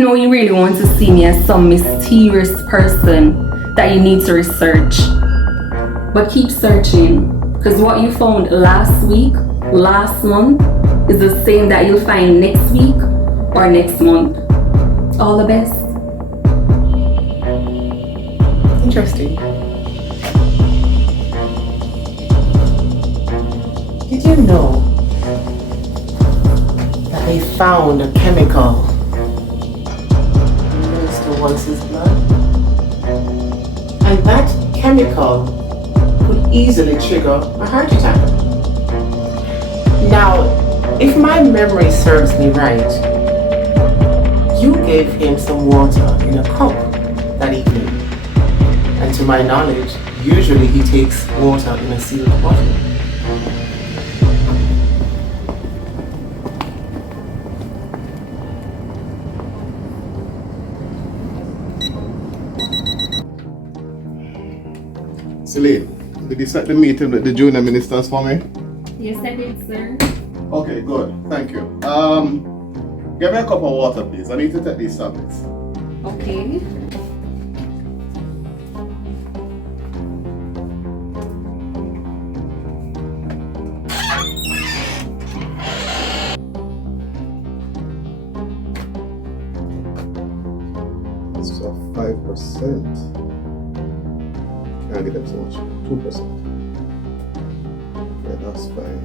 know you really want to see me as some mysterious person that you need to research. But keep searching, because what you found last week, last month, is the same that you'll find next week or next month. All the best. Interesting. Did you know that they found a chemical in Mr. Wallace's blood? And that chemical could easily trigger a heart attack. Now, if my memory serves me right, you gave him some water in a cup that evening. And to my knowledge, usually he takes water in a sealed bottle. Celine, did you set the meeting with the junior ministers for me? Yes, I did, sir. Okay, good. Thank you. Give me a cup of water, please. I need to take these tablets. Okay. So 5%. Can't get them so much. 2%. Yeah, that's fine.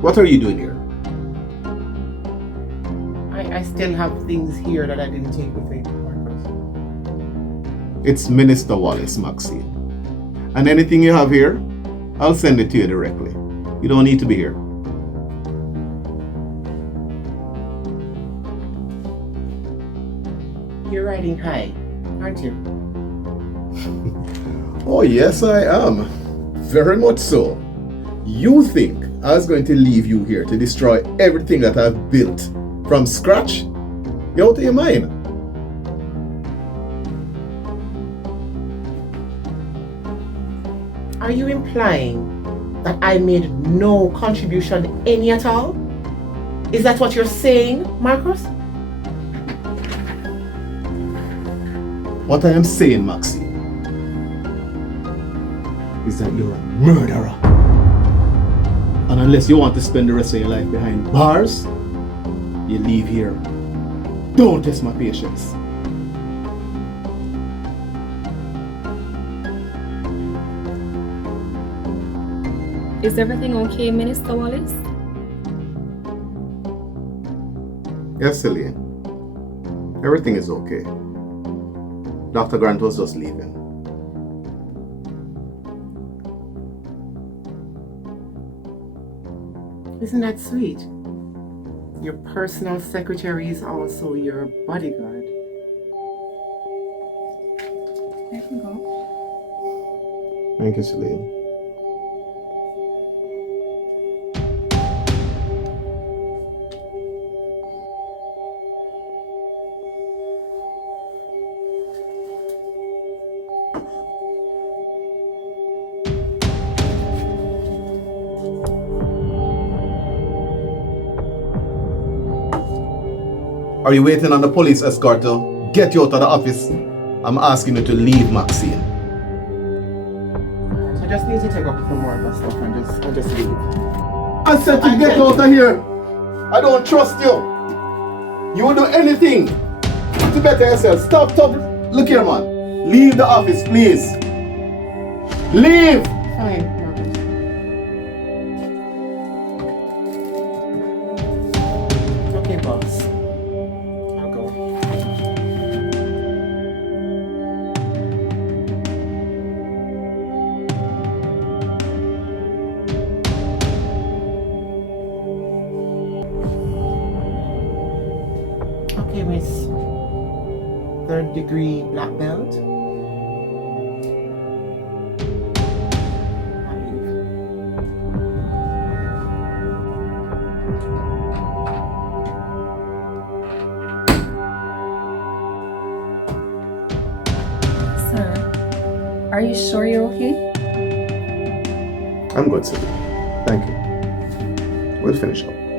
What are you doing here? I still have things here that I didn't take with me. Marcus. It's Minister Wallace, Maxine. And anything you have here, I'll send it to you directly. You don't need to be here. You're riding high, aren't you? Oh, yes, I am. Very much so. You think I was going to leave you here to destroy everything that I've built from scratch? You're out of your mind. Are you implying that I made no contribution any at all? Is that what you're saying, Marcus? What I am saying, Maxine, is that you're a murderer. And unless you want to spend the rest of your life behind bars, you leave here. Don't test my patience. Is everything okay, Minister Wallace? Yes, Celine. Everything is okay. Dr. Grant was just leaving. Isn't that sweet? Your personal secretary is also your bodyguard. I can go. Thank you, Celine. Are you waiting on the police escort to get you out of the office? I'm asking you to leave, Maxine. So I just need to take up some more of my stuff and just leave. I said to get out of here. I don't trust you. You will do anything to better yourself. Stop. Look here, man. Leave the office, please. Leave. Fine, Marcus. Okay, boss. I'll go. him his third degree black belt. I believe. Sir, are you sure you're okay? I'm good, sir. Thank you. We'll finish up.